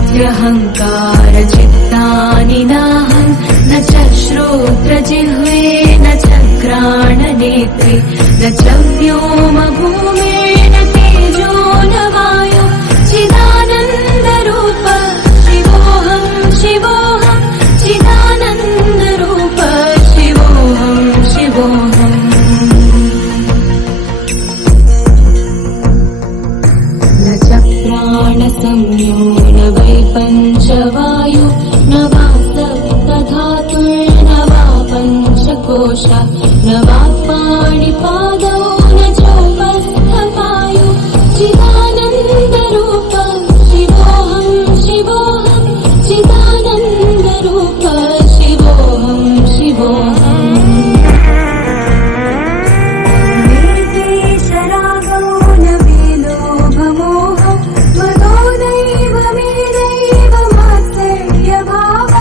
मनोबुद्ध्यहङ्कार चित्तानि नाहं न च श्रोत्रजिह्वे न च घ्राणनेत्रे न च व्योमभूमेन तेजो न वायु चिदानन्दरूप शिवोऽहं शिवोऽहं चिदानन्दरूप शिवोऽहं शिवोऽहम् न च प्राणसंज्ञो न वै पञ्चवायु न वा सप्तधातुर्न वा पञ्चकोश न वा पाणिपादौ न चोपस्थपायु चिदानन्दरूप शिवोऽहं शिवोऽहं चिदानन्दरूप शिवोऽहं शिवोऽहम् निर्देशरागौ न विलोभमोहं त्वदो नैव मेनैव मात्सर्यभाव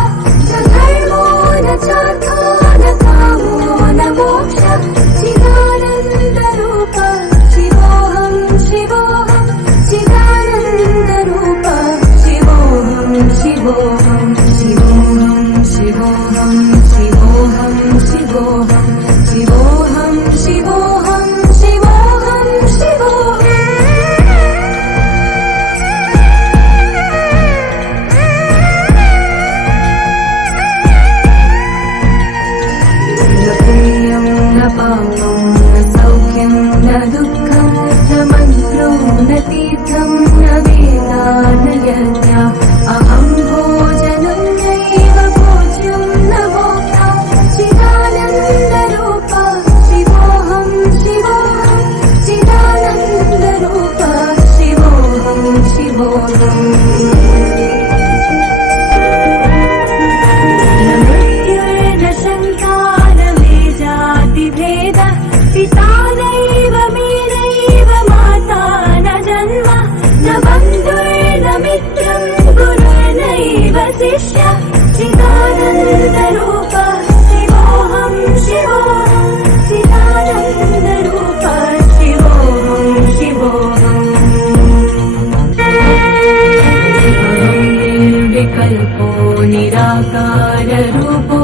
न धर्मो न चार्थो न कामो न मोक्षः चिदानन्दरूप शिवोऽहं शिवोऽहं चिदानन्दरूप शिवोऽहं शिवोऽहं शिवोऽहं शिवोऽहं शिवोऽहं शिवोऽहं शिवोऽहं शिवोऽहं शिवोऽहं न पुण्यं न पापं न सौख्यं न दुःखं न मन्त्रो न तीर्थं न वेदा न यज्ञा अहं भोजनं नैव भोज्यं न भोक्ता चिदानन्दरूप शिवोऽहं शिवोऽहं चिदानन्दरूप शिवोऽहं शिवोऽहम् न मृत्युर्न शङ्का न मे जातिभेदः पिता नैव मे नैव माता न जन्म न बन्धुर्न मित्रं गुरुर्नैव शिष्यः चिदानन्दरूप शिवोऽहं शिवोऽहं चिदानन्दरूप शिवोऽहं शिवोऽहम् निर्विकल्पो निराकाररूपो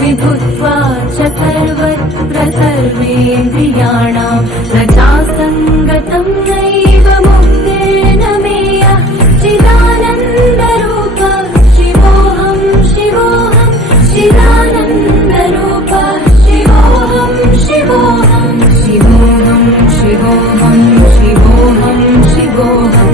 विभुत्वा च सर्वत्र सर्वेन्द्रियाणां न चासङ्गतं नैव मुक्तिर्न मेयः चिदानन्दरूप शिवोऽहं शिवोऽहं चिदानन्दरूप शिवोऽहं शिवोऽहं शिवोऽहं शिवोऽहं शिवोऽहं शिवोऽहं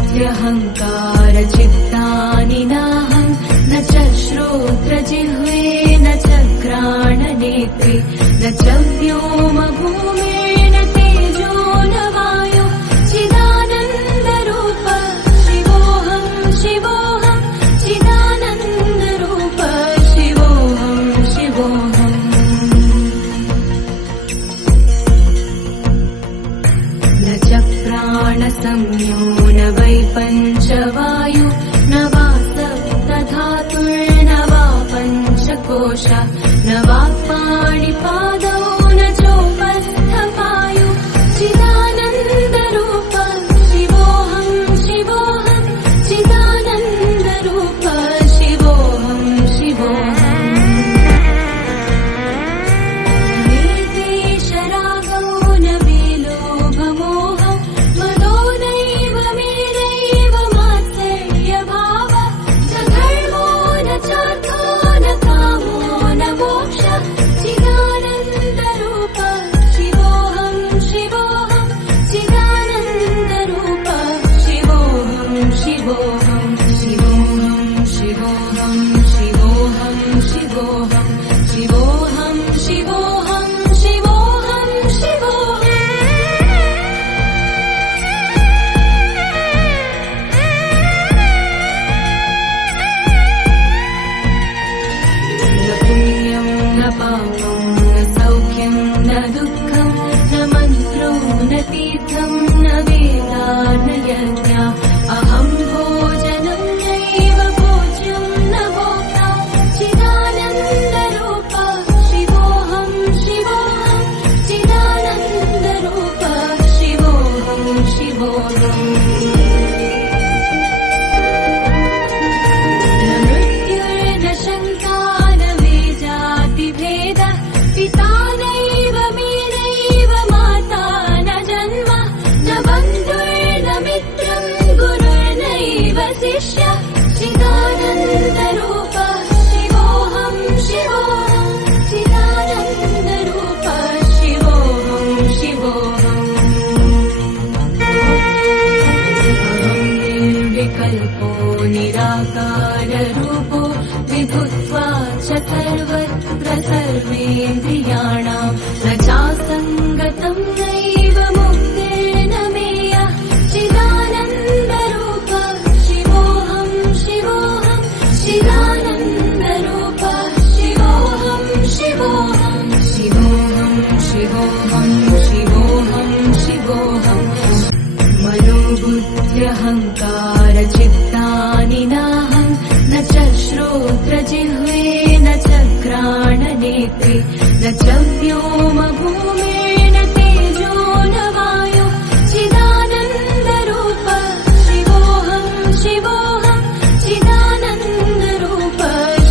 मनोबुद्ध्यहङ्कार चित्तानि नाहं न च श्रोत्रजिह्वे न च घ्राणनेत्रे न च व्योमभूमेन तेजो न वायु चिदानन्दरूप शिवोऽहं शिवोऽहं चिदानन्दरूप शिवोऽहं शिवोऽहम् न च प्राणसंज्ञो न वै पञ्चवायु न वा सप्तधातुर्न वा पञ्चकोश न वा पाणिपादौ न चोपस्थपायु चिदानन्दरूप शिवोऽहं शिवोऽहं चिदानन्दरूप शिवोऽहं शिवोऽहम् निर्देशरागौ न विलोभमोहं त्वदो नैव मेनैव मात्सर्यभावः न धर्मो न चार्थो न कामो न मोक्षः चिदानन्दरूप बुद्ध्यहङ्कारचित्तानि नाहं न च श्रोत्रजिह्वे न च घ्राणनेत्रे न च व्योमभूमेन तेजो न वायु चिदानन्दरूप शिवोऽहं शिवोऽहं चिदानन्दरूप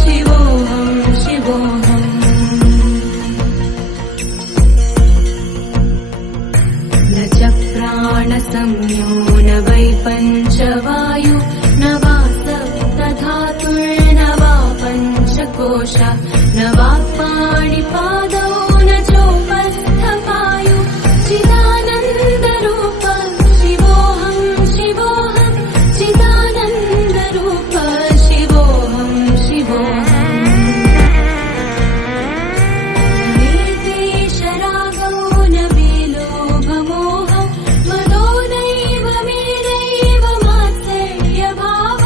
शिवोऽहं शिवोऽहम् न च प्राणसंज्ञो न वै पञ्चवायु न वा सप्तधातुर्न वा पञ्चकोश न वा पाणिपादौ न चोपस्थपायु चिदानन्दरूप शिवोऽहं शिवोऽहं चिदानन्दरूप शिवोऽहं शिवोऽहम् निर्देशरागौ न विलोभमोहं मदो नैव मेनैव मात्सर्यभाव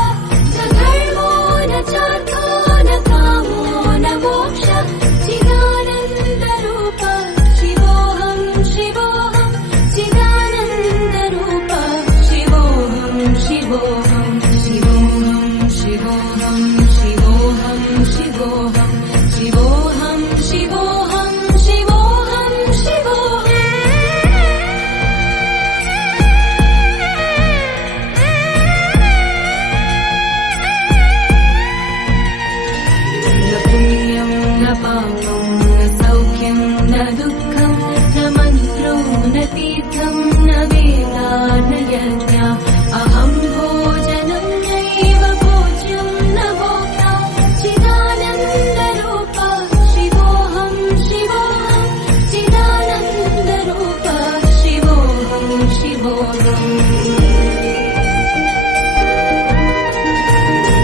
न धर्मो न चार्थो न कामो न मोक्ष चिदानन्दरूप शिवोऽहं शिवोऽहं चिदानन्दरूप शिवोऽहं शिवोऽहं शिवोऽहं शिवोऽहं शिवोऽहं शिवोऽहं शिवोऽहं शिवोऽहं शिवोऽहं शिवोऽहम् न पुण्यं न पापं न सौख्यं न दुःखं न मन्त्रो न तीर्थं न वेदा न यज्ञा अहं भोजनं नैव भोज्यं न भोक्ता चिदानन्दरूप शिवोऽहं शिवोऽहं चिदानन्दरूप शिवोऽहं शिवोऽहम्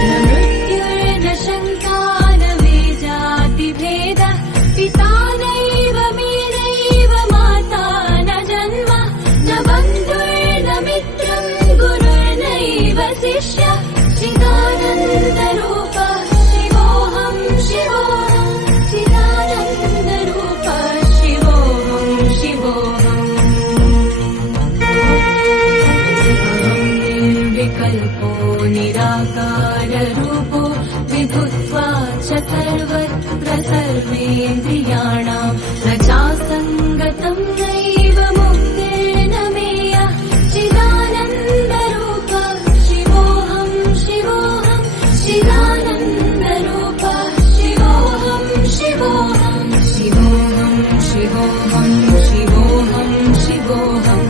न मृत्युर्न शङ्का न वेजातिभेदः पिता नैव मे नैव माता न जन्म न बन्धुर्न मित्रं गुरुर्नैव शिष्यः चिदानन्दरूप शिवोऽहं शिवोऽहं चिदानन्दरूप शिवोऽहं शिवोऽहम् अहं निर्विकल्पो निराकाररूपो विभुत्वा च सर्वत्र सर्वेन्द्रियाणां न चासङ्गतं नैव मुक्तिर्न मेया चिदानन्दरूप शिवोऽहं शिवोऽहं चिदानन्दरूप शिवोऽहं शिवोऽहं शिवोऽहं शिवोऽहं शिवोऽहं शिवोऽहं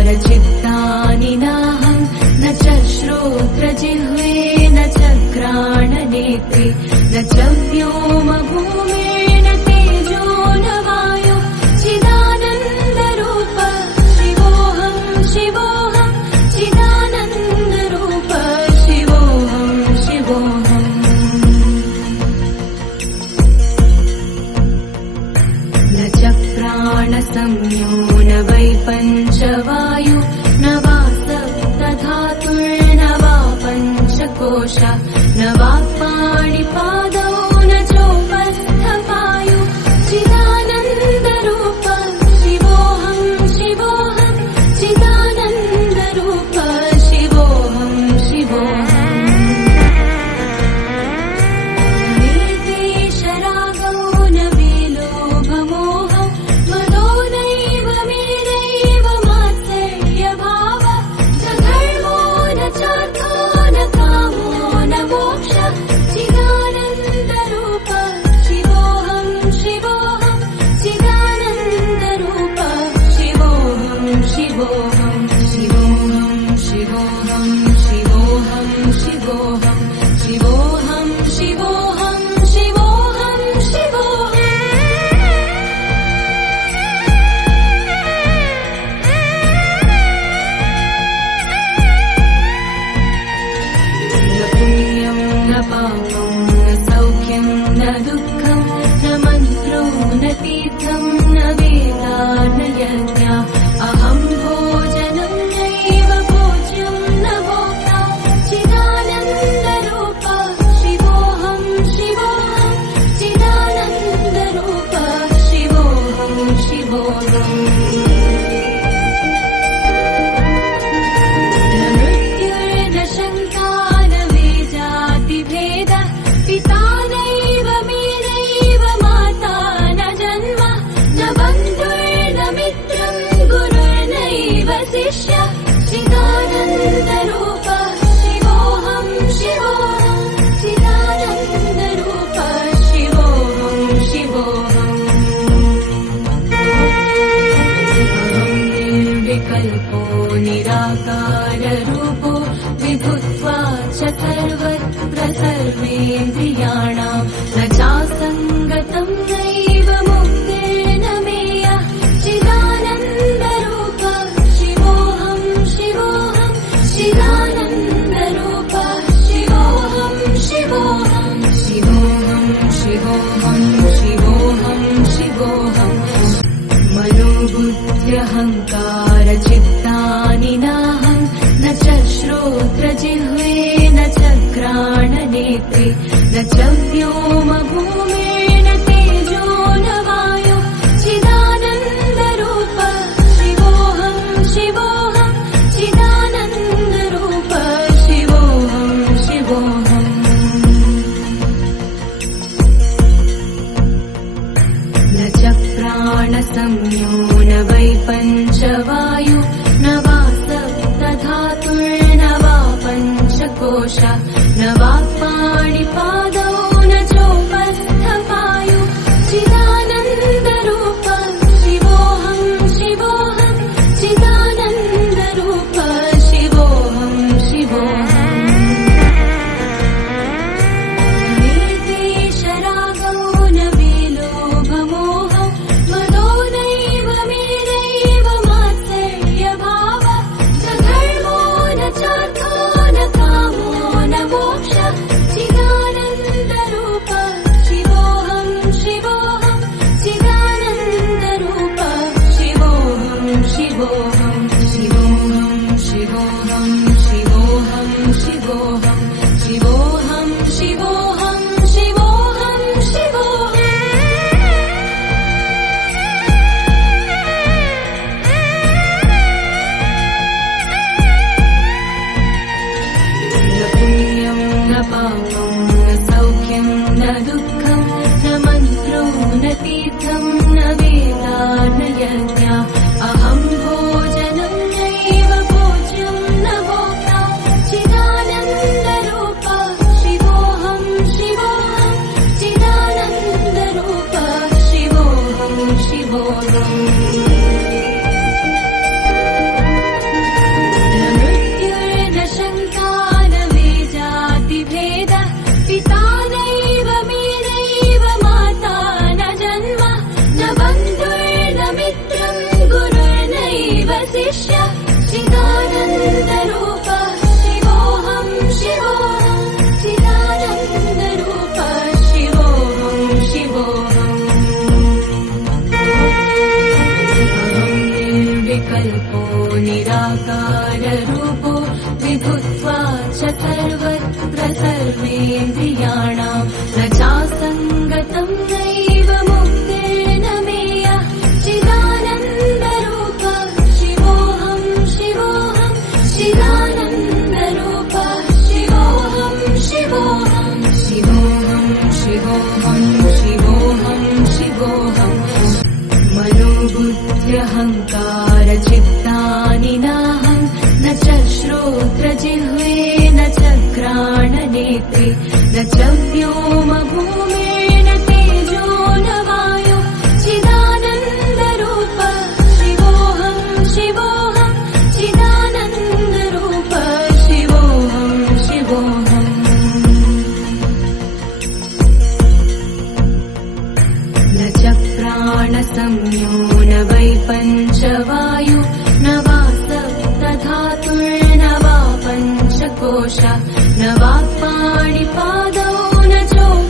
मनोबुद्ध्यहङ्कारचित्तानि नाहं न च श्रोत्रजिह्वे न च घ्राणनेत्रे न च व्योमभूमेन तेजो न वायु चिदानन्दरूप शिवोऽहं शिवोऽहं चिदानन्दरूप शिवोऽहं शिवोऽहम् न च प्राणसंज्ञो न वै पञ्चवायु न वा सप्तधातुर्न वा पञ्चकोश न वा पाणिपादौ न चोपस्थपायु चिदानन्दरूप शिवोऽहं शिवोऽहं चिदानन्दरूप शिवोऽहं शिवोऽहम् निर्देशरागौ न विलोभमोहं मदो नैव मे नैव मात्सर्यभाव वसिष्य चिदानन्दरूप शिवोऽहं शिवोऽहं चिदानन्दरूप शिवोऽहं शिवोऽहम् निर्विकल्पो निराकाररूपो विभुत्वा च सर्वत्र सर्वेन्द्रियाणां न चासङ्गतं नैव मुक्तेन मेया चिदानन्दरूप शिवोऽहं शिवोऽहं चिदानन्दरूप शिवोऽहं शिवोऽहं शिवोऽहं शिवोऽहं शिवोऽहं शिवोऽहं मनोबुद्ध्यहङ्कारचित्तानि नाहं न च श्रोत्रजिह्वे न च घ्राणनेत्रे न च व्योमभूमेन तेजो न वायो चिदानन्दरूप शिवोऽहं शिवोऽहं चिदानन्दरूप शिवोऽहं शिवोऽहम् न च प्राणसंज्ञो न वै पञ्चवायु न वा सप्तधातुर्न वा पञ्चकोश न वा पाणिपादौ न चोपस्थपायु चिदानन्दरूप शिवोऽहं शिवोऽहं चिदानन्दरूप शिवोऽहं शिवोऽहम् निर्देशरागौ न विलोभमोहौ मदो नैव मेदैव मात्सर्यभाव न धर्मो न चार्थो न कामो न मोक्ष चिदानन्दरूप शिवोऽहं शिवोऽहं चिदानन्दरूप शिवोऽहं शिवोऽहं शिवोऽहं शिवोऽहं शिवोऽहं शिवोऽहं शिवोऽहं शिवोऽहं शिवोऽहं शिवोऽहम् न पुण्यं न पापं न सौख्यं न दुःखं न मन्त्रो न तीर्थं न वेदा न यज्ञा अहं भोजनं नैव भोज्यं न भोक्ता चिदानन्दरूप शिवोऽहं शिवोऽहं चिदानन्दरूप शिवोऽहं शिवोऽहम् न मृत्युर्न शङ्का न वेजातिभेदः पिता नैव मे नैव माता न जन्म न बन्धुर्न मित्रं गुरुर्नैव शिष्य चिदानन्दरूप शिवोऽहं शिवोऽहं चिदानन्दरूप शिवोऽहं शिवोऽहम् निर्विकल्पो निराकाररूपो विभुत्वा च सर्वत्र सर्वेन्द्रियाणां न चासङ्गतं नैव मुक्तेन मेया चिदानन्दरूप शिवोऽहं शिवोऽहं चिदानन्दरूप शिवोऽहं शिवोऽहं शिवोऽहं शिवोऽहं शिवोऽहं शिवोऽहं मनोबुद्ध्यहङ्कारचित्तानि नाहं न च श्रोत्रजिह्वे न च घ्राणनेत्रे न च व्योमभूमेन तेजो न वायो चिदानन्दरूप शिवोऽहं शिवोऽहं चिदानन्दरूप शिवोऽहं शिवोऽहम् न च प्राणसंज्ञो न वै पञ्चवायु न वा सप्तधातुर्न वा पञ्चकोश न वा पाणिपादौ न चोप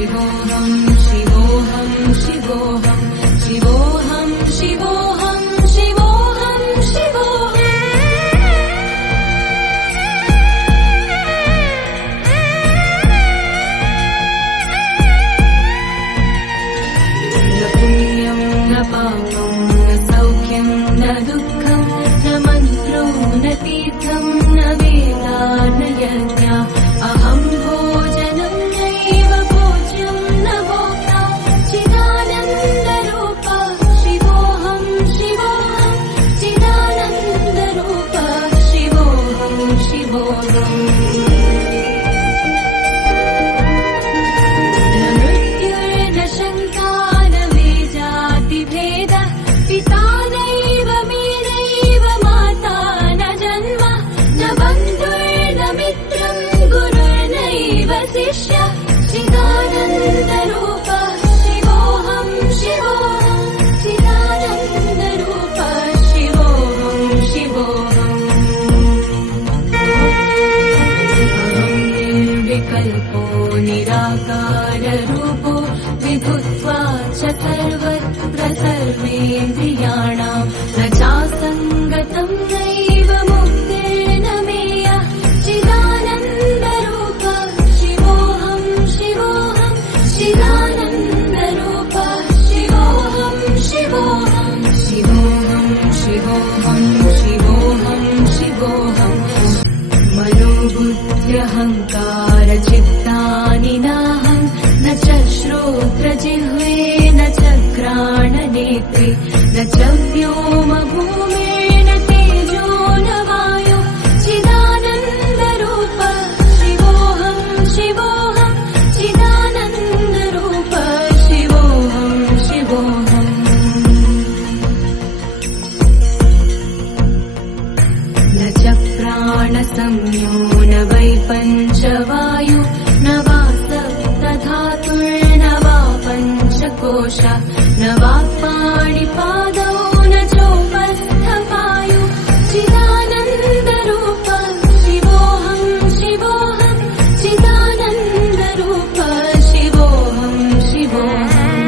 शिवोऽहं शिवोऽहं शिवोऽहं शिवोऽहं शिवोऽहं शिवोऽहं न पुण्यं न पापं न सौख्यं न दुःखं न मन्त्रो न तीर्थं न वेदा न यज्ञा अहं भोजनं नैव भोज्यं न भोक्ता चिदानन्दरूप शिवोऽहं शिवोऽहं चिदानन्दरूप शिवोऽहं शिवोऽहम् न मृत्युर्न शङ्का न वेजातिभेदः पिता नैव मे नैव माता न जन्म न बन्धुर्न मित्रं गुरुर्नैव शिष्यः चिदानन्दरूप शिवोऽहं शिवोऽहं चिदानन्दरूप शिवोऽहं शिवोऽहम् अहं निर्विकल्पो निराकाररूपो विभुत्वा च सर्वत्र सर्वेन्द्रियाणां न चासङ्गतं नैव मुक्तिर्न मेया चिदानन्दरूप शिवोऽहं शिवोऽहं चिदानन्दरूप शिवोऽहं शिवोऽहं शिवोऽहं शिवोऽहं शिवोऽहं शिवोऽहं मनोबुद्ध्यहङ्कारचित्तानि नाहं न च श्रोत्रजिह्वे न च घ्राणनेत्रे न च व्योमभूमिर्न तेजो न वायु चिदानन्दरूप शिवोऽहं शिवोऽहं चिदानन्दरूप शिवोऽहं शिवोऽहम् न च प्राणसंज्ञो न वै पञ्चवायु न वा सप्तधातुर्न वा पञ्चकोश न वा पाणिपादौ न चोपस्थपायु चिदानन्दरूप शिवोऽहं शिवोऽहं चिदानन्दरूप शिवोऽहं शिवोऽहम्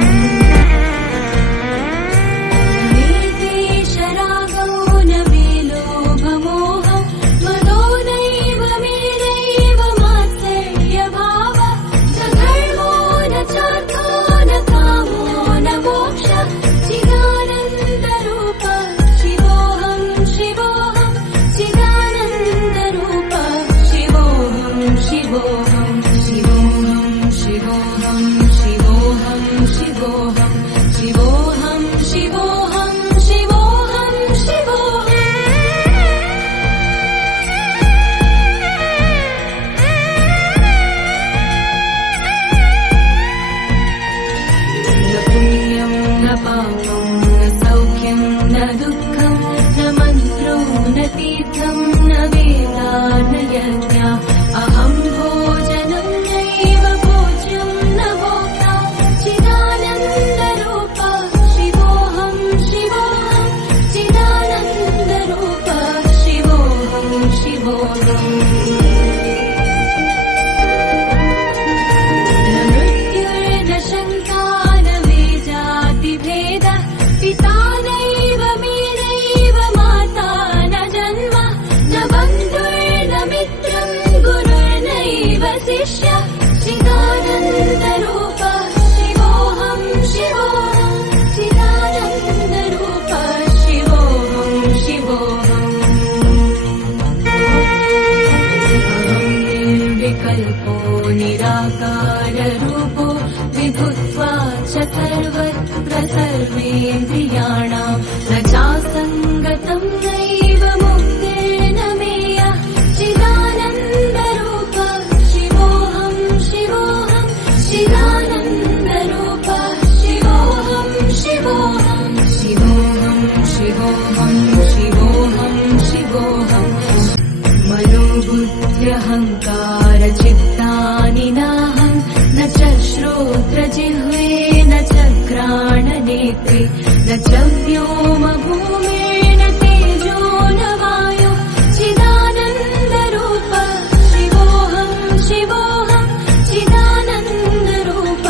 न देशरागौ न मे लोभमोहः मदो नैव मे नैव मात्सर्यभावः न धर्मो न चार्थो न कामो न मोक्षः चिदानन्दरूप शिवोऽहं शिवोऽहं चिदानन्दरूप शिवोऽहं शिवोऽहं शिवोऽहं शिवोऽहं शिवोऽहं शिवोऽहं शिवोऽहं शिवोऽहं शिवोऽहं न पुण्यं न पापं न सौख्यं न दुःखं न मन्त्रो न तीर्थं न वेदा न यज्ञा अहं भोजनं नैव भोज्यं न भोक्ता चिदानन्दरूप शिवोऽहं शिवोऽहं चिदानन्दरूप शिवोऽहं शिवोऽहम् न मृत्युर्न शङ्का न वेजातिभेदः पिता नैव मे नैव माता न जन्म न बन्धुर्न मित्रं गुरुर्नैव शिष्यः चिदानन्दरूप शिवोऽहं शिवोऽहं चिदानन्दरूप शिवोऽहं शिवोऽहम् अहं निर्विकल्पो निराकाररूपो विभुत्वा च सर्वत्र सर्वेन्द्रियाणां न चासङ्गतं नैव मुक्तिर्न मेया चिदानन्दरूप शिवोऽहं शिवोऽहं चिदानन्दरूप शिवोऽहं शिवोऽहं शिवोऽहं शिवोऽहं शिवोऽहं शिवोऽहं मनोबुद्ध्यहङ्कारचित्तानि नाहं न च श्रोत्रजिह्वे न च घ्राणनेत्रे न च व्योमभूमिर्न तेजो न वायु चिदानन्दरूप शिवोऽहं शिवोऽहं चिदानन्दरूप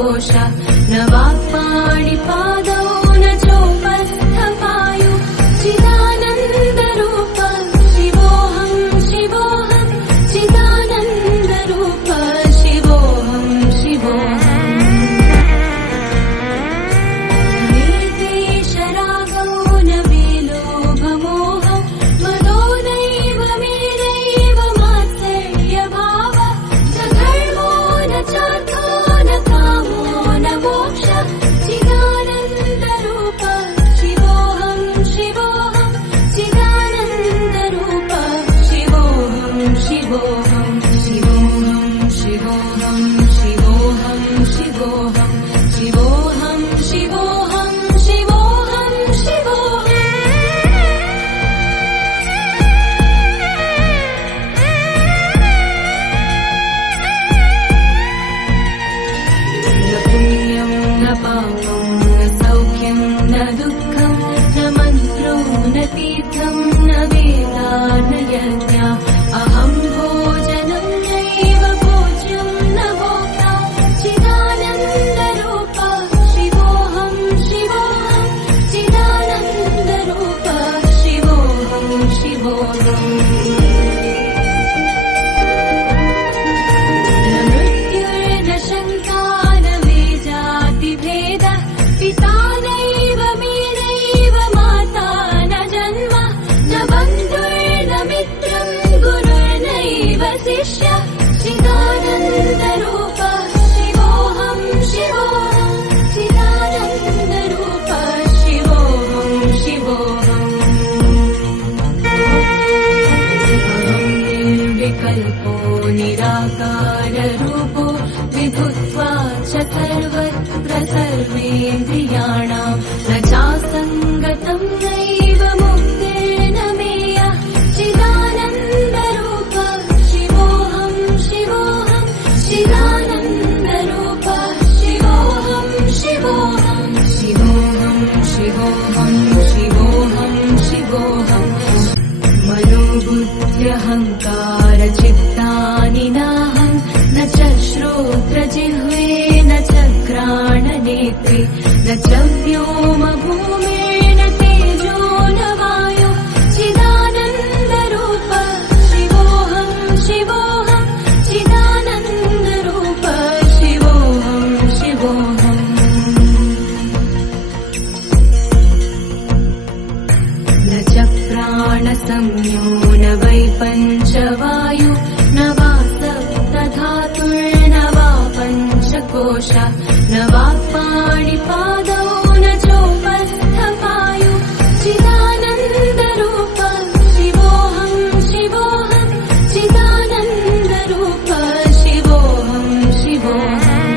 पञ्चकोश न वाक्पाणिपादौ न चोपस्थपायु चिदानन्दरूप शिवोऽहं शिवोऽहं चिदानन्दरूप शिवोऽहं शिवोऽहम् निर्देशरागौ न विलोभमोहं मदो नैव मेदैव मात्सर्यभाव न धर्मो न चार्थो न कामो न मोक्ष चिदानन्दरूप शिवोऽहं शिवोऽहं चिदानन्दरूप शिवोऽहं शिवोऽहं शिवोऽहं शिवोऽहं शिवोऽहं शिवोऽहं शिवोऽहं शिवोऽहं शिवोऽहं न पुण्यं न पापं न सौख्यं न दुःखं न मन्त्रो न तीर्थं न वेदा न यज्ञा अहं भोजनं नैव भोज्यं न भोक्ता चिदानन्दरूप शिवोऽहं शिवोऽहं चिदानन्दरूप शिवोऽहं शिवोऽहम् न मृत्युर्न शङ्का न वेजातिभेदः पिता नैव मे नैव माता न जन्म न बन्धुर्न मित्रं गुरुर्नैव शिष्यः चिदानन्दरूप शिवोऽहं शिवोऽहं चिदानन्दरूप शिवोऽहं शिवोऽहम् निर्विकल्पो निराकाररूपो विभुत्वा च सर्वत्र सर्वेन्द्रियाणां न चासङ्गतं नैव मुक्तिर्न मेया चिदानन्दरूप शिवोऽहं शिवोऽहं चिदानन्दरूप शिवोऽहं शिवोऽहं शिवोऽहं शिवोऽहं शिवोऽहं शिवोऽहं मनोबुद्ध्यहङ्कार चित्तानि नाहं न च श्रोत्रजिह्वे न च घ्राणनेत्रे न च व्योमभूमिर्न तेजो न वायुः चिदानन्दरूप शिवोऽहं शिवोऽहं चिदानन्दरूप शिवोऽहं शिवोऽहम् न च प्राणसंज्ञो न वै पञ्चवायु न वा सप्तधातुर्न वा पञ्चकोश न वाक्पाणिपादौ न चोपस्थपायु चिदानन्दरूप शिवोऽहं शिवोऽहं चिदानन्दरूप शिवोऽहं शिवोऽहम्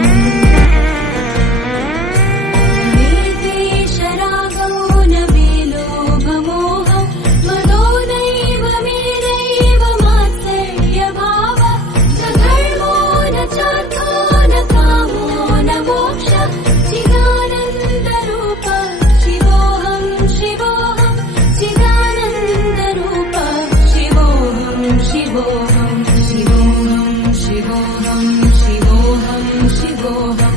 निर्देशरागौ न विलोभमोहं मदो नैव मेदैव मात्सर्यभाव न धर्मो न चार्थो न कामो न मोक्ष चिदानन्दरूप शिवोऽहं शिवोऽहं चिदानन्दरूप शिवोऽहं शिवोऽहं शिवोऽहं शिवोऽहं शिवोऽहं शिवोऽहं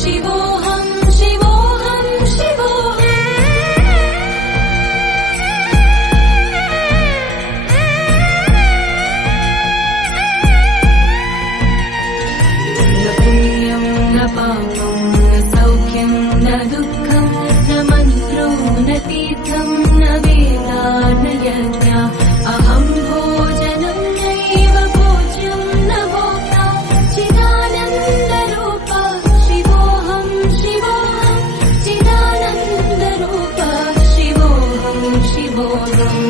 शिवोऽहं शिवोऽहं शिवोऽहं न पुण्यं न पापं न सौख्यं न दुःखं न मन्त्रो न तीर्थं न वेदा न यज्ञा अहं भोजनं नैव भोज्यं न भोक्ता चिदानन्दरूप शिवोऽहं शिवोऽहं चिदानन्दरूप शिवोऽहं शिवोऽहम्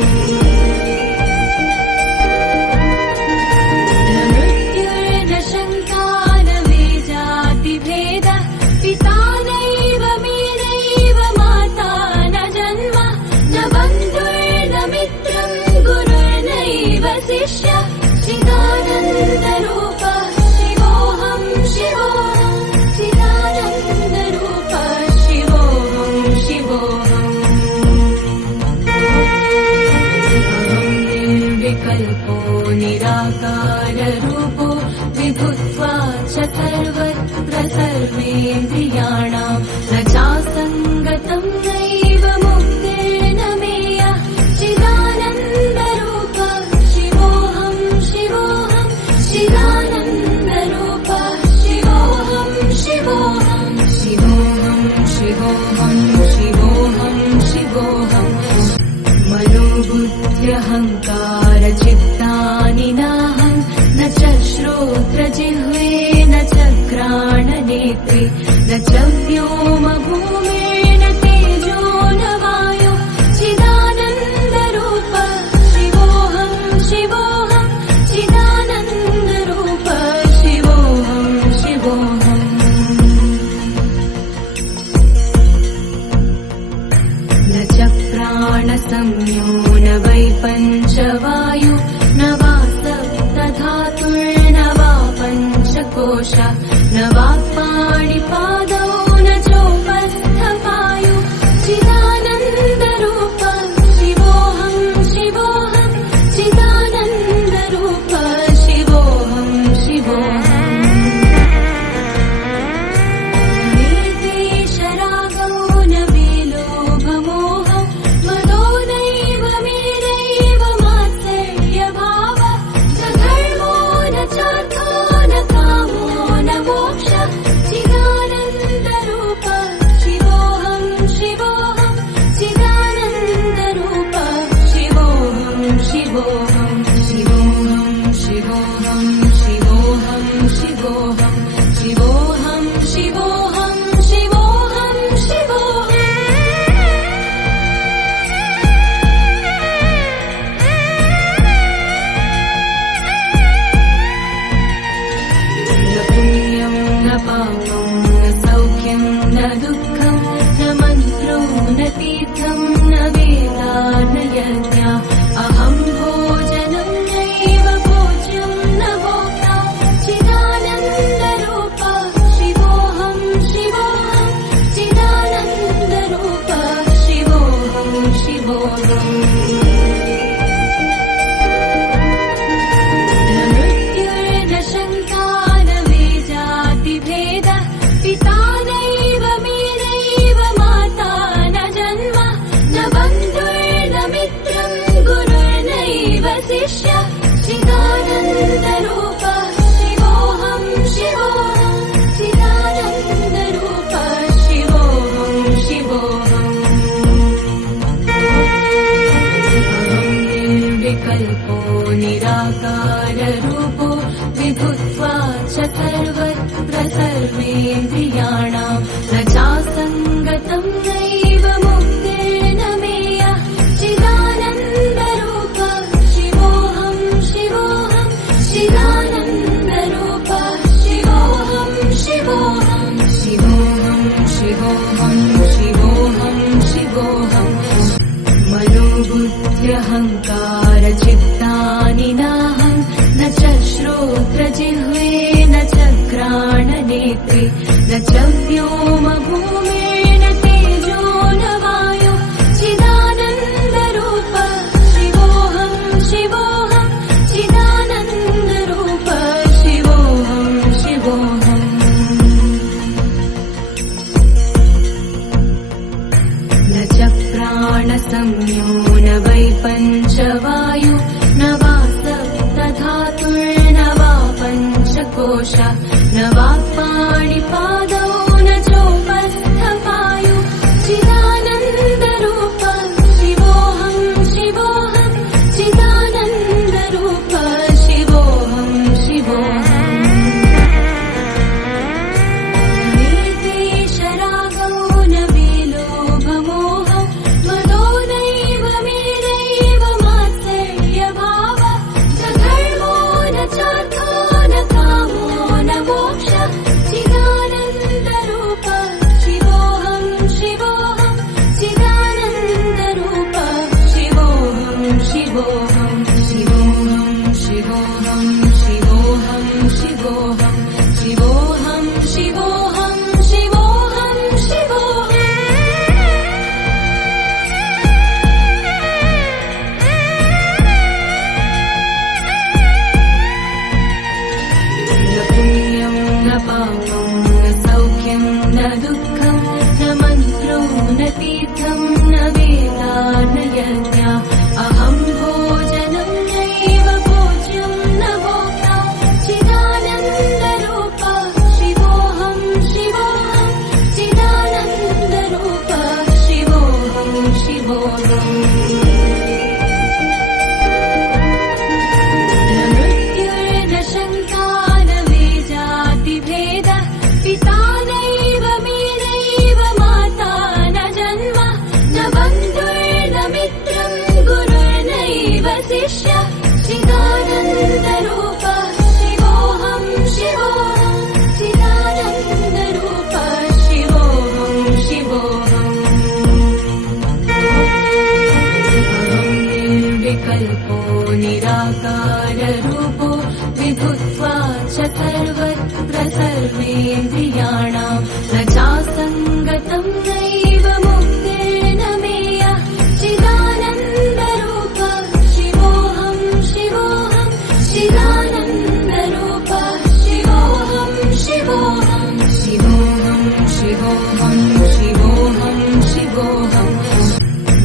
न मृत्युर्न शङ्का न वेजातिभेदः पिता नैव मे नैव माता न जन्म न बन्धुर्न मित्रं गुरुर्नैव शिष्यः चिदानन्दरूप शिवोऽहं शिवोऽहं चिदानन्दरूप शिवोऽहं शिवोऽहम् निराकाररूपो विभुत्वा च सर्वत्र नेत्रे न च व्योमभूमेन तेजो न वायु चिदानन्दरूप शिवोऽहं शिवोऽहं चिदानन्दरूप शिवोऽहं शिवोऽहम् न च प्राणसंज्ञो न वै पञ्चवायु न वा सप्तधातुर्न वा पञ्चकोश न वा पाणिपादौ न चोपस्थपायु चिदानन्दरूप शिवोऽहं शिवोऽहं चिदानन्दरूप शिवोऽहं शिवोऽहम् निर्देशरागौ न विलोभमोहं मदो नैव मेरैव मात्सर्यभाव न धर्मो न चार्थो न कामो न मोक्ष चिदानन्दरूप शिवोऽहं शिवोऽहं चिदानन्दरूप शिवोऽहं शिवोऽहं शिवोऽहं शिवोऽहं शिवोऽहं शिवोऽहं शिवोऽहं शिवोऽहं शिवोऽहं न पुण्यं न पापं न सौख्यं न दुःखं न मन्त्रो न तीर्थं न वेदा न यज्ञा अहं भोजनं नैव भोज्यं न भोक्ता चिदानन्दरूप शिवोऽहं शिवोऽहं चिदानन्दरूप शिवोऽहं शिवोऽहम् न मृत्युर्न शङ्का न वेजातिभेदः पिता नैव मेरैव माता न जन्म न बन्धुर्न मित्रं गुरुर्नैव शिष्यः चिदानन्दरूप शिवोऽहं शिवोऽहं चिदानन्दरूप शिवोऽहं शिवोऽहम् निर्विकल्पो निराकाररूपो विभुत्वा च सर्वत्र सर्वेन्द्रियाणां न चासङ्गतं नैव मुक्तिर्न मेयः चिदानन्दरूप शिवोऽहं शिवोऽहं चिदानन्दरूप शिवोऽहं शिवोऽहं शिवोऽहं शिवोऽहं शिवोऽहं शिवोऽहं मनोबुद्ध्यहङ्कार चित्तानि नाहं न च श्रोत्रजिह्वे न च घ्राणनेत्रे न च व्योमभूमेन तेजो न वायु चिदानन्दरूप शिवोऽहं शिवोऽहं चिदानन्दरूप शिवोऽहं शिवोऽहम् न च प्राणसंज्ञो न वै पञ्चवायु न वा सप्तधातुर्न वा पञ्चकोश न वा पाणिपादौ न चोपस्थपायु चिदानन्दरूप शिवोऽहं शिवोऽहं चिदानन्दरूप शिवोऽहं शिवोऽहम् निर्देशरागौ न विलोभमोहं मदो नैव मेरैव मात्सर्यभाव न धर्मो न चार्थो न कामो न मोक्ष चिदानन्दरूप शिवोऽहं शिवोऽहं चिदानन्दरूप शिवोऽहं शिवोऽहं शिवोऽहं शिवोऽहं शिवोऽहं शिवोऽहं शिवोऽहं शिवोऽहं शिवोऽहं न पुण्यं न पापं न सौख्यं न दुःखं न मन्त्रो न तीर्थं न वेदा न यज्ञा अहं भोजनं नैव भोज्यं न भोक्ता चिदानन्दरूप शिवोऽहं शिवोऽहं चिदानन्दरूप शिवोऽहं शिवोऽहम् न मृत्युर्न शङ्का न वेजातिभेदः पिता सर्वेन्द्रियाणां न चासङ्गतं नैव मुक्तिर्न मेयः चिदानन्दरूप शिवोऽहं शिवोऽहं चिदानन्दरूप शिवोऽहं शिवोऽहं शिवोऽहं शिवोऽहं शिवोऽहं शिवोऽहं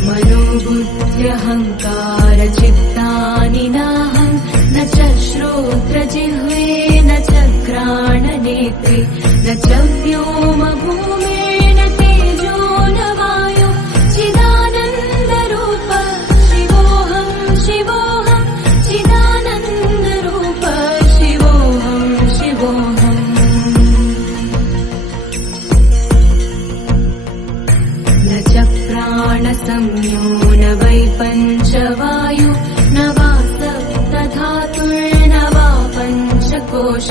मनोबुद्ध्यहङ्कारचित्तानि नाहं न च श्रोत्रजिह्वे न च घ्राणनेत्रे न च व्योमभूमिर्न तेजो न वायो चिदानन्दरूप शिवोऽहं शिवोऽहं चिदानन्दरूप शिवोऽहं शिवोऽहम् न च प्राणसंज्ञो न वै पञ्चवायु न वा सप्तधातुर्न वा पञ्चकोश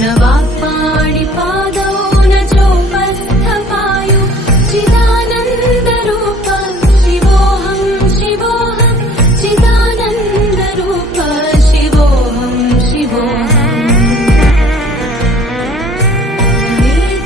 न वा पाणिपादौ न चोपस्थपायु चिदानन्दरूप शिवोऽहं शिवोऽहं चिदानन्दरूप शिवोऽहं शिवोऽहम्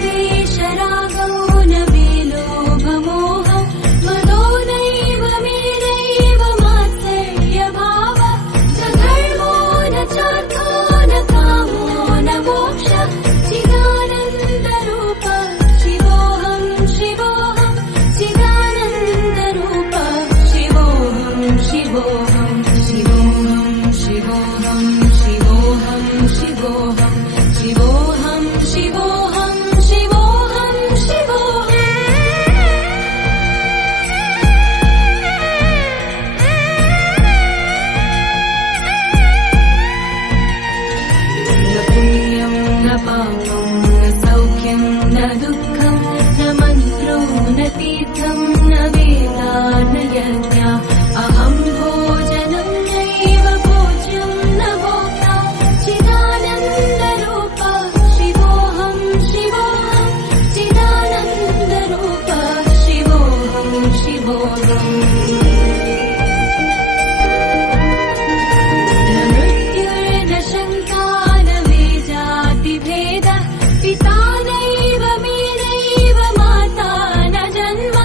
निर्देशरागौ न विलोभमोहं मदो नैव मेरैव मात्सर्यभावः न धर्मो न चार्थो न कामो न मोक्षः चिदानन्दरूप शिवोऽहं शिवोऽहं चिदानन्दरूप शिवोऽहं शिवोऽहं शिवोऽहं शिवोऽहं शिवोऽहं शिवोऽहं शिवोऽहं शिवोऽहं शिवोऽहं न पुण्यं न पापं न सौख्यं न दुःखं न मन्त्रो न तीर्थं न वेदा न यज्ञा अहं भोजनं नैव भोज्यं न भोक्ता चिदानन्दरूप शिवोऽहं शिवोऽहं चिदानन्दरूप शिवोऽहं शिवोऽहम् न मृत्युर्न शङ्का न वेजातिभेदः पिता नैव मेरैव माता न जन्म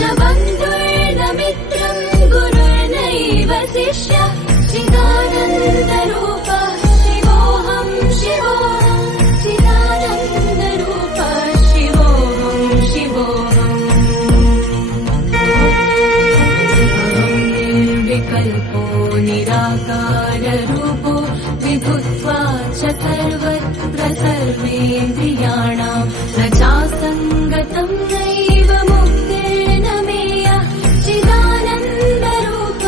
न बन्धुर्न मित्रं गुरुर्नैव शिष्यः चिदानन्दरूप शिवोऽहं शिवोऽहं चिदानन्दरूप शिवोऽहं शिवोऽहम् निर्विकल्पो निराकाररूपो विभुत्वा च सर्वत्र सर्वेन्द्रियाणां न चासङ्गतं नैव मुक्तिर्न मेयः चिदानन्दरूप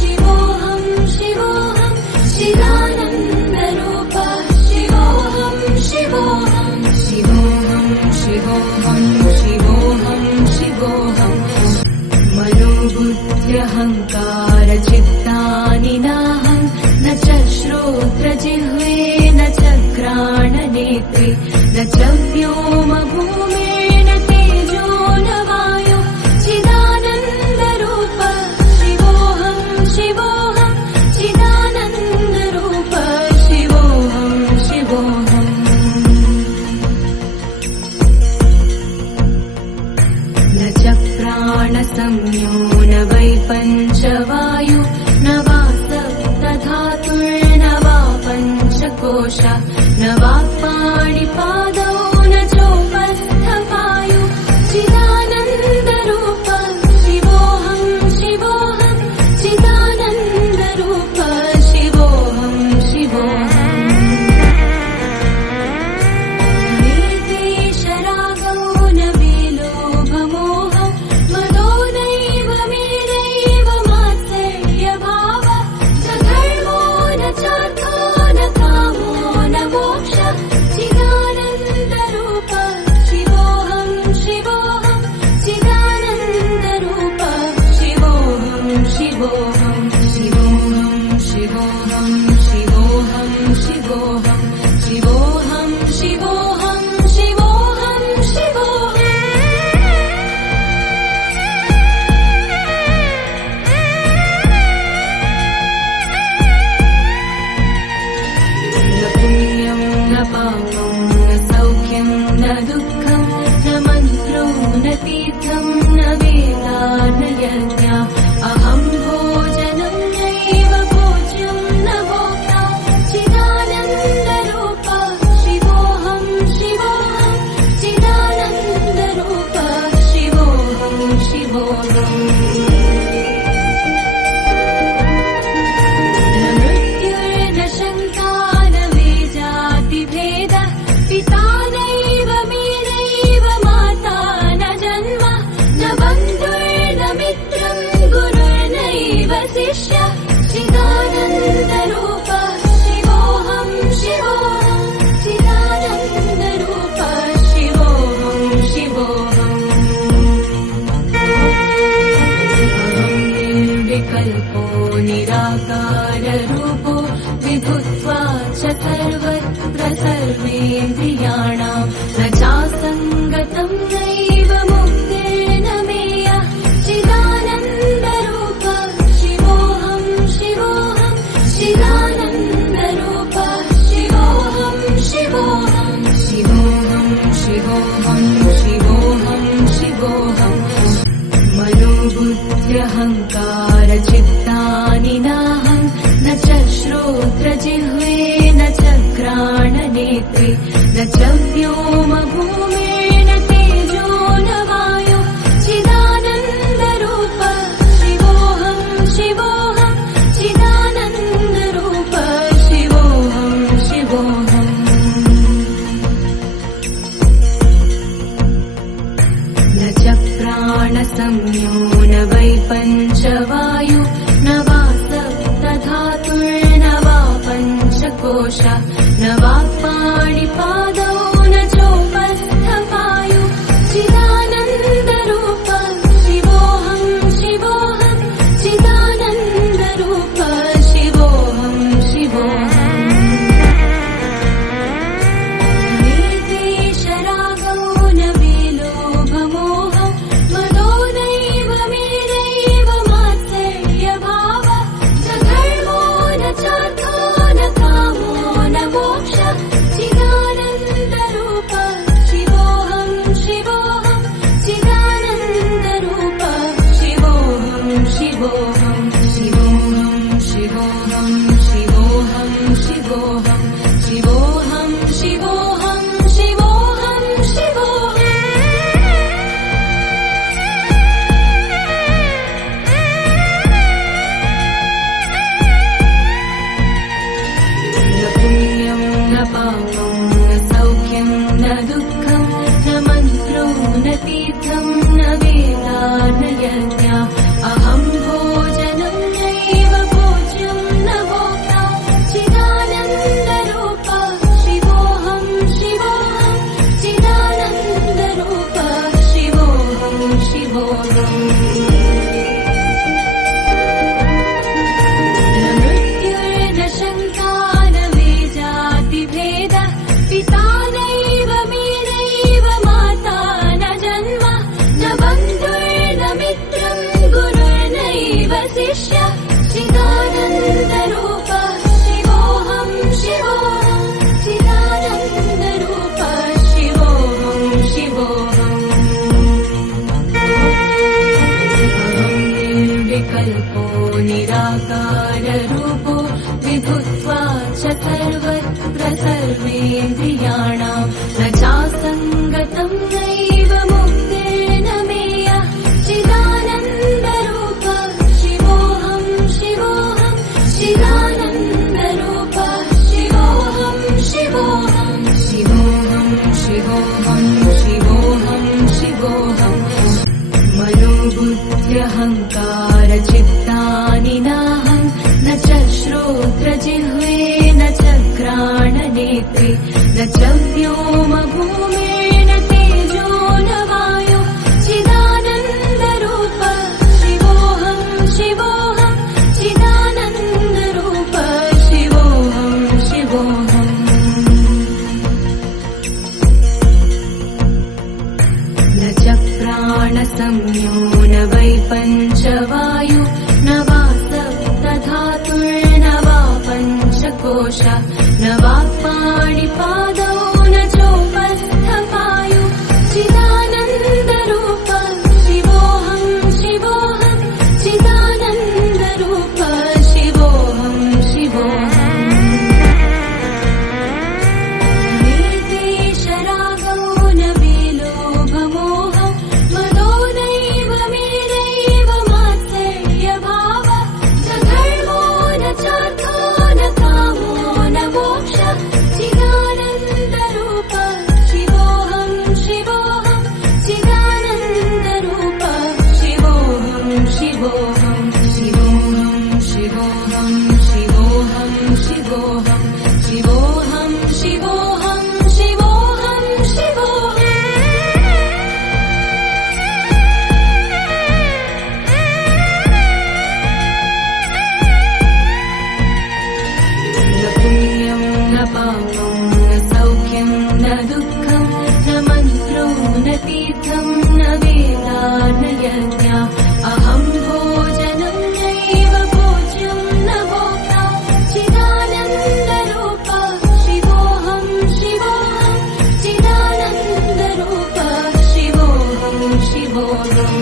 शिवोऽहं शिवोऽहं चिदानन्दरूप शिवोऽहं शिवोऽहं शिवोऽहं शिवोऽहं शिवोऽहं शिवोऽहं मनोबुद्ध्यहङ्कारचित्तानि नाहं न च श्रोत्रजिह्वे न च घ्राणनेत्रे न च व्योमभूमिर्न तेजो न वायो चिदानन्दरूप शिवोऽहं शिवोऽहं चिदानन्दरूप शिवोऽहं शिवोऽहम् न च प्राणसंज्ञो न वै पञ्चवायु न वा सप्तधातुर्न वा पञ्चकोश न वा पाणिपादौ न चोपस्थपायु चिदानन्दरूप शिवोऽहं शिवोऽहं चिदानन्दरूप शिवोऽहं शिवोऽहम् निर्देशरागौ न विलोभमोहं मदो नैव मेरैव मात्सर्यभावः न धर्मो न चार्थो न कामो न सर्वेन्द्रियाणां न चासङ्गतं नैव मुक्तिर्न मेयः चिदानन्दरूप शिवोऽहं शिवोऽहं चिदानन्दरूप शिवोऽहं शिवोऽहं शिवोऽहं शिवोऽहं शिवोऽहं शिवोऽहं मनोबुद्ध्यहङ्कारचित्तानि नाहं न च श्रोत्रजिह्वे न च घ्राणनेत्रे न च व्योमभूमिर्न तेजो न वायु चिदानन्दरूप शिवोऽहं शिवोऽहं चिदानन्दरूप शिवोऽहं शिवोऽहम् न च प्राणसंज्ञो न वै पञ्चवायु न वा सप्तधातुर्न वा पञ्चकोश न वा पाणिपादौ न चोपस्थपायु चिदानन्दरूप शिवोऽहं शिवोऽहं चिदानन्दरूप शिवोऽहं शिवोऽहम् निर्देशरागौ न विलोभमोहं मदो नैव मेरैव मात्सर्यभावः न धर्मो न चार्थो न कामो न मोक्षः चिदानन्दरूप शिवोऽहं शिवोऽहं चिदानन्दरूप शिवोऽहं शिवोऽहं शिवोऽहं शिवोऽहं शिवोऽहं शिवोऽहं शिवोऽहं शिवोऽहं शिवोऽहं न पुण्यं न पापं न सौख्यं न दुःखं न मन्त्रो न तीर्थं न वेदा न यज्ञा अहं भोजनं नैव भोज्यं न भोक्ता चिदानन्दरूप शिवोऽहं शिवोऽहं चिदानन्दरूप शिवोऽहं शिवोऽहम् न मृत्युर्न शङ्का न वेजातिभेदः पिता नैव मेरैव माता न जन्म न बन्धुर्न मित्रं गुरुर्नैव शिष्यः चिदानन्दरूप शिवोऽहं शिवोऽहं चिदानन्दरूप शिवोऽहं शिवोऽहम् अहं निर्विकल्पो निराकाररूपो विभुत्वा च सर्वत्र सर्वेन्द्रियाणां न चासङ्गतं नैव मुक्तिर्न मेयः चिदानन्दरूप शिवोऽहं शिवोऽहं चिदानन्दरूप शिवोऽहं शिवोऽहं शिवोऽहं शिवोऽहं शिवोऽहं शिवोऽहं मनोबुद्ध्यहङ्कारचित्तानि नाहं न च श्रोत्रजिह्वे न च घ्राणनेत्रे न च व्योमभूमिर्न तेजो न वायु चिदानन्दरूप शिवोऽहं शिवोऽहं चिदानन्दरूप शिवोऽहं शिवोऽहम् न च प्राणसंज्ञो न वै पञ्चवायु न वा सप्तधातुर्न वा पञ्चकोश न वा पाणिपादौ न चोपस्थपायु चिदानन्दरूप शिवोऽहं शिवोऽहं चिदानन्दरूप शिवोऽहं शिवोऽहम् निर्देशरागौ न विलोभमोहं मदो नैव मेरैव मात्सर्यभावः न धर्मो न चार्थो न कामो न मोक्षः चिदानन्दरूप न दुःखं न मन्त्रो न तीर्थं न वेदा न यज्ञा अहं भोजनं नैव भोज्यं न भोक्ता चिदानन्दरूप शिवोऽहं शिवोऽहं चिदानन्दरूप शिवोऽहं शिवोऽहम्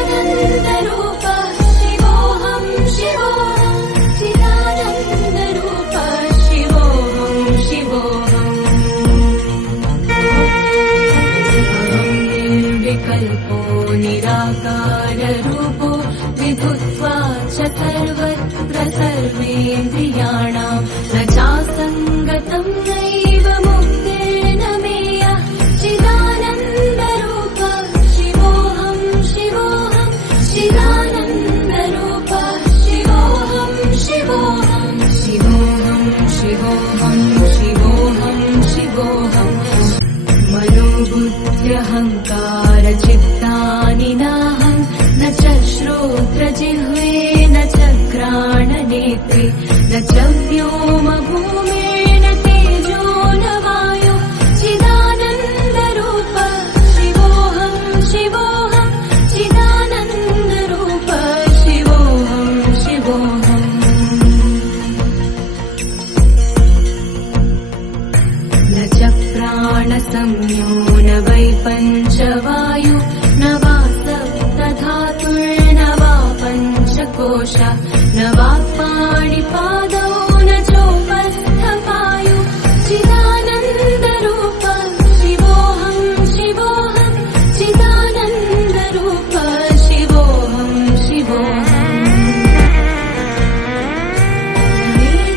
चिदानन्दरूप शिवोऽहं शिवोऽहं चिदानन्दरूप शिवोऽहं शिवोऽहम् निर्विकल्पो निराकाररूपो विभुत्वा च सर्वत्र सर्वेन्द्रियाणां न चासङ्गतं नैव मुक्तेन मेया चिदानन्दरूप चिदानन्दरूप शिवोऽहं शिवोऽहं शिवोऽहं शिवोऽहं शिवोऽहं शिवोऽहं मनोबुद्ध्यहङ्कारचित्तानि नाहं न च श्रोत्रजिह्वे न च घ्राणनेत्रे न च व्योमभूमेन तेजो न वायो चिदानन्दरूप शिवोऽहं शिवोऽहं चिदानन्दरूप शिवोऽहं शिवोऽहम् न च प्राणसंज्ञो न वै पञ्चवायु न वा सप्तधातुर्न वा पञ्चकोश न वा पाणिपादौ न चोपस्थपायु चिदानन्दरूप शिवोऽहं शिवोऽहं चिदानन्दरूप शिवोऽहं शिवोऽहम्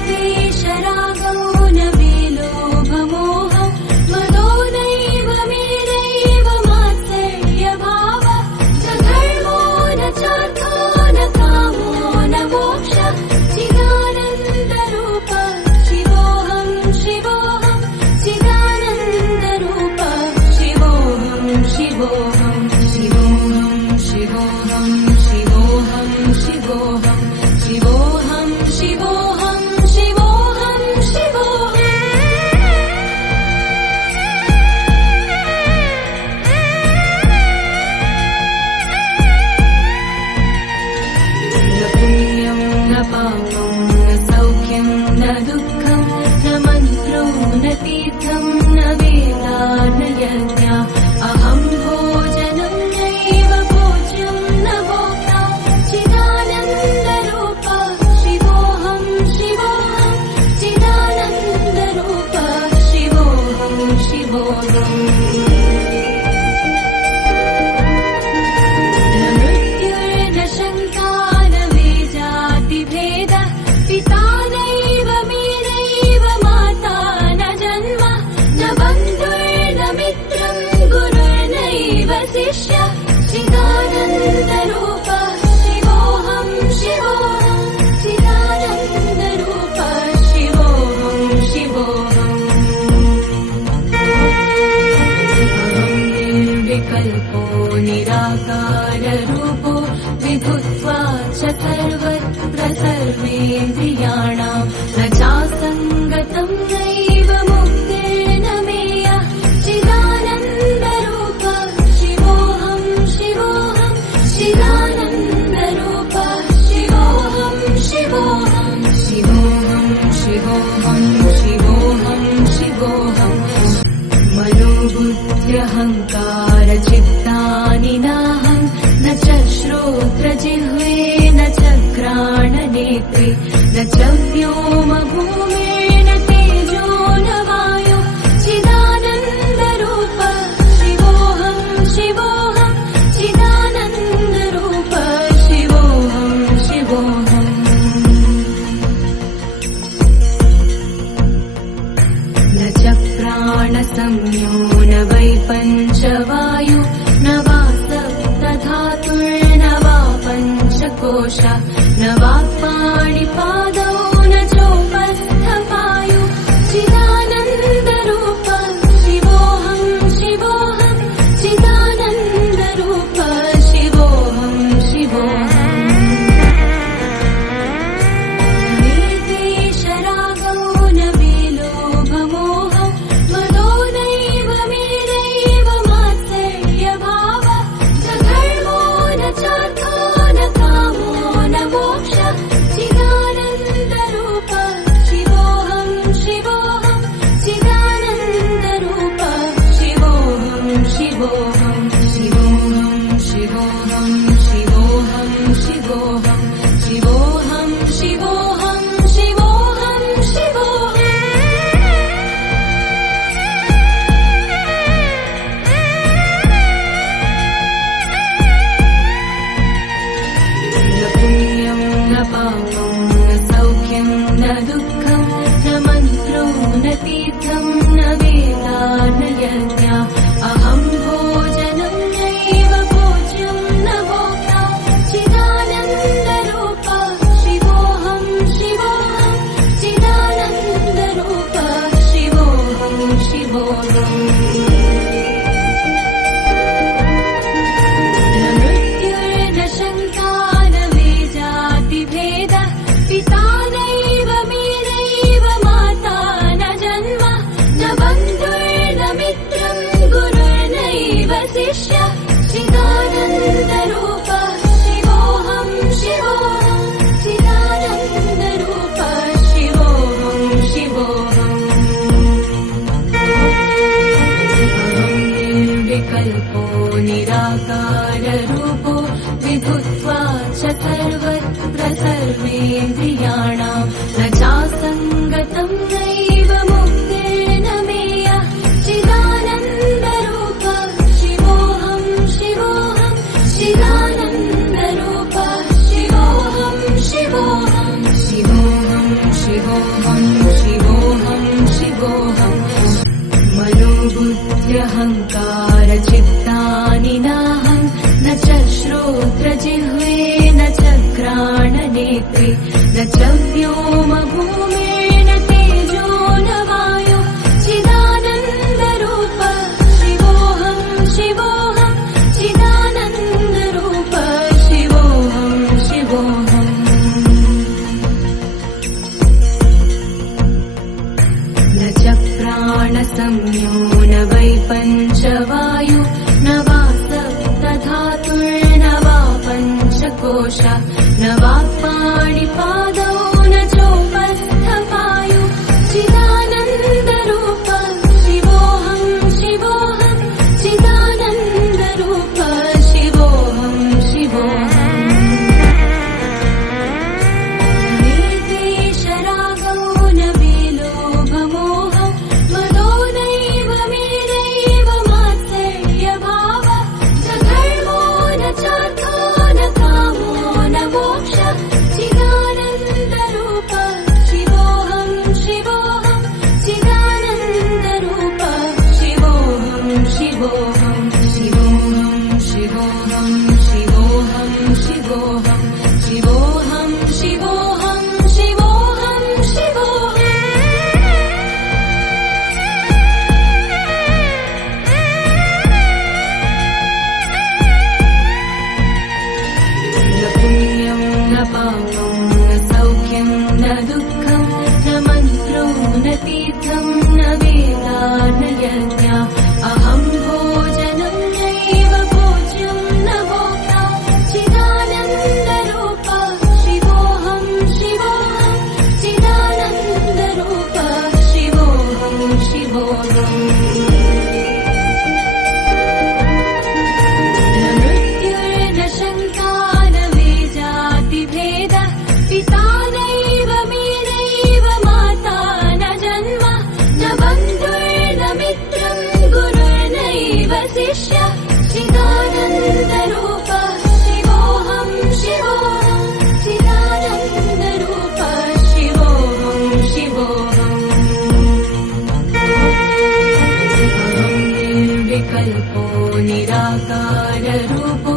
निर्देशरागौ न विलोभमोहं मदो नैव मेरैव मात्सर्यभाव न धर्मो न चार्थो न कामो न मोक्ष चिदानन्दरूप शिवोऽहं शिवोऽहं चिदानन्दरूप शिवोऽहं शिवोऽहं शिवोऽहं शिवोऽहं शिवोऽहं शिवोऽहं शिवोऽहं शिवोऽहं शिवोऽहं शिवोऽहम् न पुण्यं न पापं न सौख्यं न दुःखं न मन्त्रो न तीर्थं न वेदा न यज्ञा अहं भोजनं नैव भोज्यं न भोक्ता चिदानन्दरूप शिवोऽहं शिवोऽहं चिदानन्दरूप शिवोऽहं शिवोऽहम् न मृत्युर्न शङ्का न वेजातिभेदः पिता नैव मेरैव माता न जन्म न बन्धुर्न मित्रं गुरुर्नैव शिष्यः चिदानन्दरूप शिवोऽहं शिवोऽहं चिदानन्दरूप शिवोऽहं शिवोऽहम् निर्विकल्पो निराकाररूपो विभुत्वा च सर्वत्र सर्वेन्द्रियाणां न चासङ्गतं नैव मुक्तेन मेया चिदानन्दरूप शिवोऽहं शिवोऽहं चिदानन्दरूप शिवोऽहं शिवोऽहं शिवोऽहं शिवोऽहं शिवोऽहं शिवोऽहं मनोबुद्ध्यहङ्कारचित्तानि नाहं न च श्रोत्रजिह्वे न च घ्राणनेत्रे न च व्योमभूमेन तेजो न वायो चिदानन्दरूप शिवोऽहं शिवोऽहं चिदानन्दरूप शिवोऽहं शिवोऽहम् न च प्राणसंज्ञो न वै पञ्चवायु न वा सप्तधातुर्न वा पञ्चकोश न वा पाणिपादौ न चोपस्थपायु प्राणसंज्ञो न वै पञ्चवायु न वा सप्तधातुर्न वा पञ्चकोश न वा पाणिपादौ न चोपस्थपायु चिदानन्दरूप शिवोऽहं शिवोऽहं चिदानन्दरूप शिवोऽहं शिवोऽहम् निर्देशरागौ न विलोभमोहं मदो नैव मेरैव मात्सर्यभाव न धर्मो न चार्थो न कामो न मोक्ष चिदानन्दरूप शिवोऽहं शिवोऽहं चिदानन्दरूप शिवोऽहं शिवोऽहं शिवोऽहं शिवोऽहं शिवोऽहं शिवोऽहं शिवोऽहं शिवोऽहं शिवोऽहं शिवोऽहम् न पुण्यं न पापं न सौख्यं न दुःखं न मन्त्रो न तीर्थं न वेदा न यज्ञा अहं भोजनं नैव भोज्यं न भोक्ता चिदानन्दरूप शिवोऽहं शिवोऽहं चिदानन्दरूप शिवोऽहं शिवोऽहम् न मृत्युर्न शङ्का न वेजातिभेदः पिता नैव मे नैव माता न जन्म न बन्धुर्न मित्रं गुरुर्नैव शिष्यः चिदानन्दरूप शिवोऽहं शिवोऽहं चिदानन्दरूप शिवोऽहं शिवोऽहम् अहं निर्विकल्पो निराकाररूपो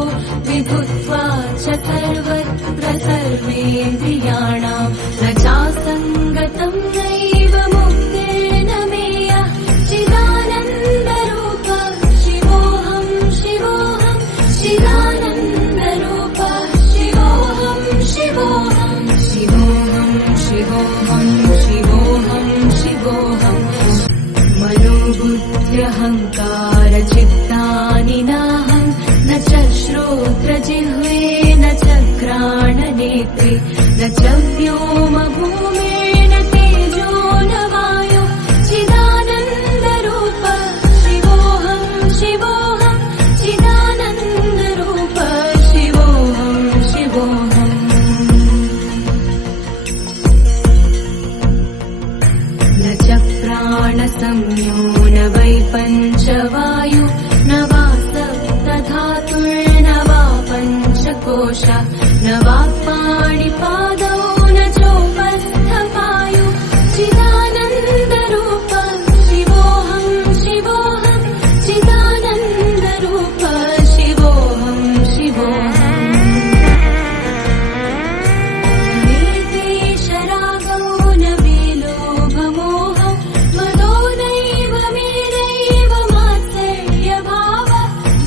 विभुत्वा च सर्वत्र सर्वेन्द्रियाणां न चासङ्गतं नैव मुक्तिर्न मेया चिदानन्दरूप शिवोऽहं शिवोऽहं चिदानन्दरूप शिवोऽहं शिवोऽहं शिवोऽहं शिवोऽहं शिवोऽहं शिवोऽहं मनोबुद्ध्यहङ्कारचित्तानि नाहं न च श्रोत्रजिह्वे न च घ्राणनेत्रे न च व्योमभूमिर्न तेजो न वायु चिदानन्दरूप शिवोऽहं शिवोऽहं चिदानन्दरूप शिवोऽहं शिवोऽहम् न च प्राणसंज्ञो न वै पञ्चवायु न वा सप्तधातुर्न वा पञ्चकोश न वा पाणिपादौ न चोपस्थपायु चिदानन्दरूप शिवोऽहं शिवोऽहं चिदानन्दरूप शिवोऽहं शिवोऽहम् निर्देशरागौ न विलोभमोहं मदो नैव मेरैव मात्सर्यभाव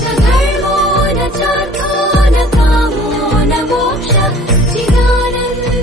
न धर्मो न चार्थो न कामो न मोक्ष चिदानन्दरूप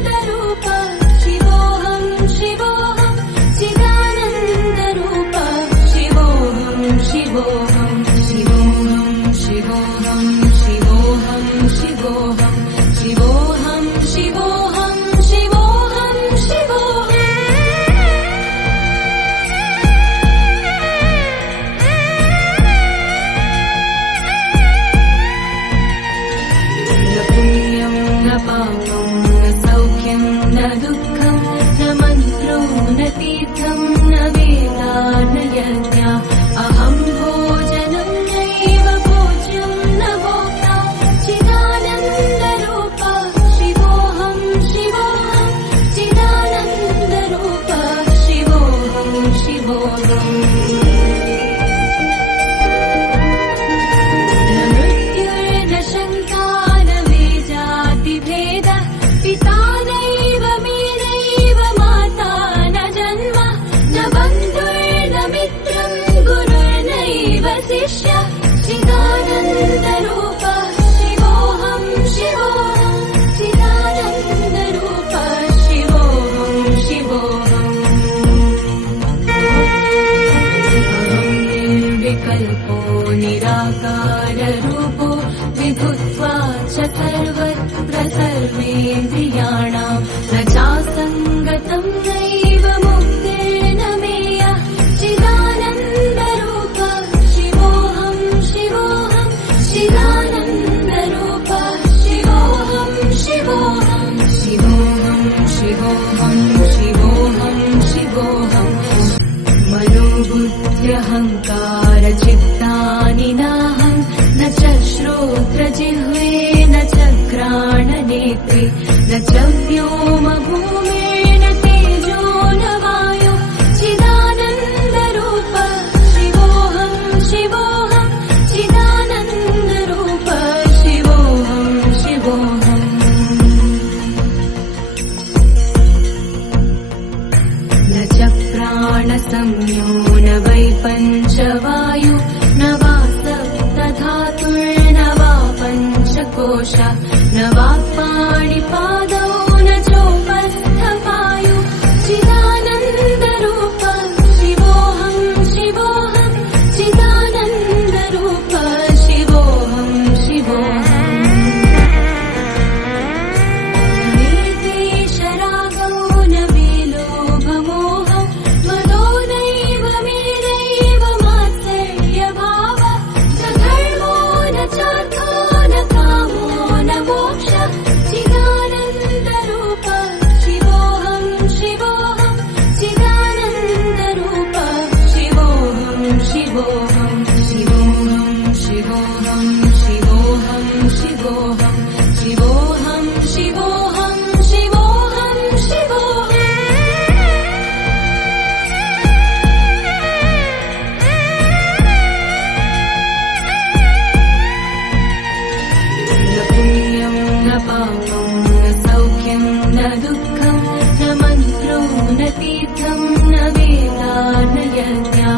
मनोबुद्ध्यहङ्कार चित्तानि नाहं न च श्रोत्रजिह्वे न च घ्राणनेत्रे न च व्योमभूमेन तेजो न वायु चिदानन्दरूप शिवोऽहं शिवोऽहं चिदानन्दरूप शिवोऽहं शिवोऽहम् न च प्राणसंज्ञो न वै पञ्चवायु न वा सप्तधातुर्न वा पञ्चकोश न वा पाणिपादौ न चोपस्थपायु चिदानन्दरूप शिवोऽहं शिवोऽहं चिदानन्दरूप शिवोऽहं शिवोऽहम् निर्देशरागौ न विलोभमोहः मदो नैव मेदैव मात्सर्यभाव न धर्मो न चार्थो न कामो न मोक्षः चिदानन्दरूप शिवोऽहं शिवोऽहं चिदानन्दरूप शिवोऽहं शिवोऽहं शिवोऽहं शिवोऽहं शिवोऽहं शिवोऽहं शिवोऽहं शिवोऽहं शिवोऽहं शिवोऽहम् न पुण्यं न पापं न सौख्यं न दुःखं न मन्त्रो न तीर्थं न वेदा न यज्ञा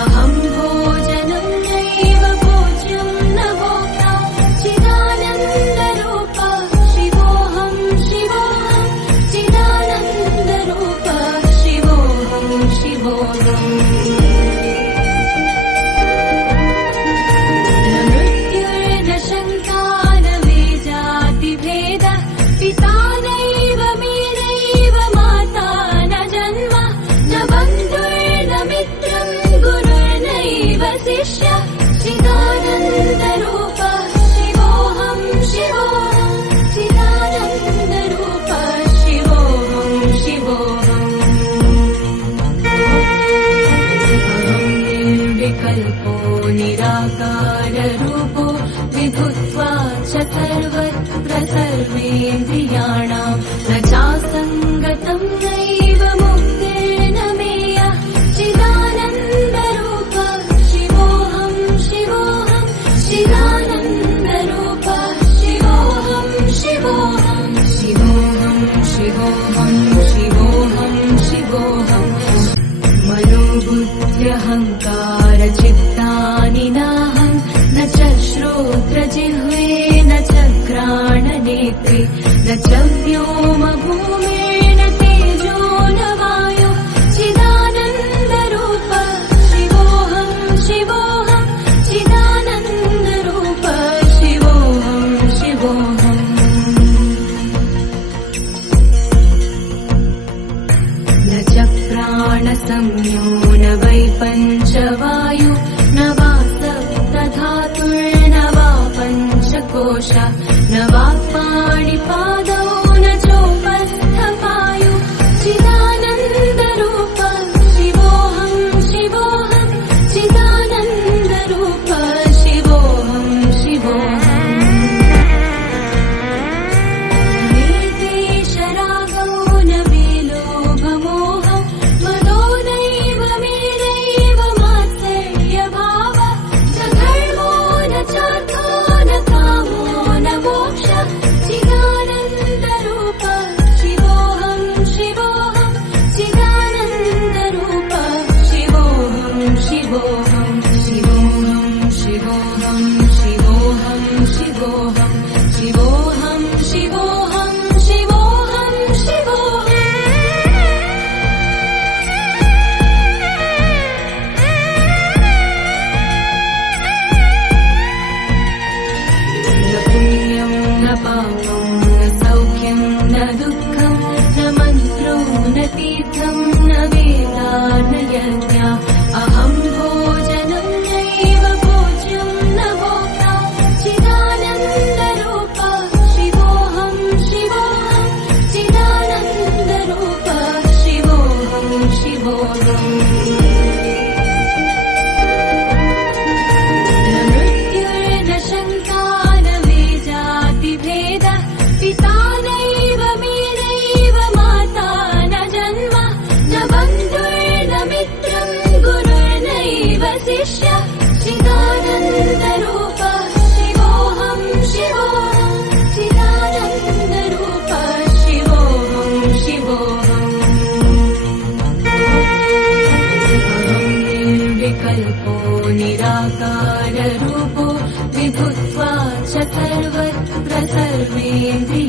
अहं भोजनं नैव भोज्यं न भोक्ता चिदानन्दरूप शिवोऽहं शिवोऽहं चिदानन्दरूप शिवोऽहं शिवोऽहम् न मृत्युर्न शङ्का न वेजातिभेदः पिता नैव मे नैव माता न जन्म न बन्धुर्न मित्रं गुरुर्नैव शिष्यः चिदानन्दरूप शिवोऽहं शिवोऽहं चिदानन्दरूप शिवोऽहं शिवोऽहम् अहं निर्विकल्पो निराकाररूपो विभुत्वा च सर्वत्र सर्वेन्द्रियाणां न चासङ्गतं नैव मुक्तिर्न मेया चिदानन्दरूप शिवोऽहं शिवोऽहं चिदानन्दरूप शिवोऽहं शिवोऽहं शिवोऽहं शिवोऽहं शिवोऽहं शिवोऽहं मनोबुद्ध्यहङ्कार चित्तानि नाहं न च श्रोत्रजिह्वे न च घ्राणनेत्रे न च व्योमभूमेन तेजो न वायु चिदानन्दरूप शिवोऽहं शिवोऽहं चिदानन्दरूप शिवोऽहं शिवोऽहम् न च प्राणसंज्ञो न वै पञ्चवायु न वा सप्तधातुर्न वा पञ्चकोश न वा पाणिपादौ न चोपस्थपायु चिदानन्दरूप शिवोऽहं शिवोऽहं चिदानन्दरूप शिवोऽहं शिवोऽहम् निर्देशरागौ न विलोभमोहः मदो नैव मेदैव मात्सर्यभावः न धर्मो न चार्थो न कामो न मोक्षः चिदानन्दरूप सर्वत्र सर्वेन्द्रियार्थान्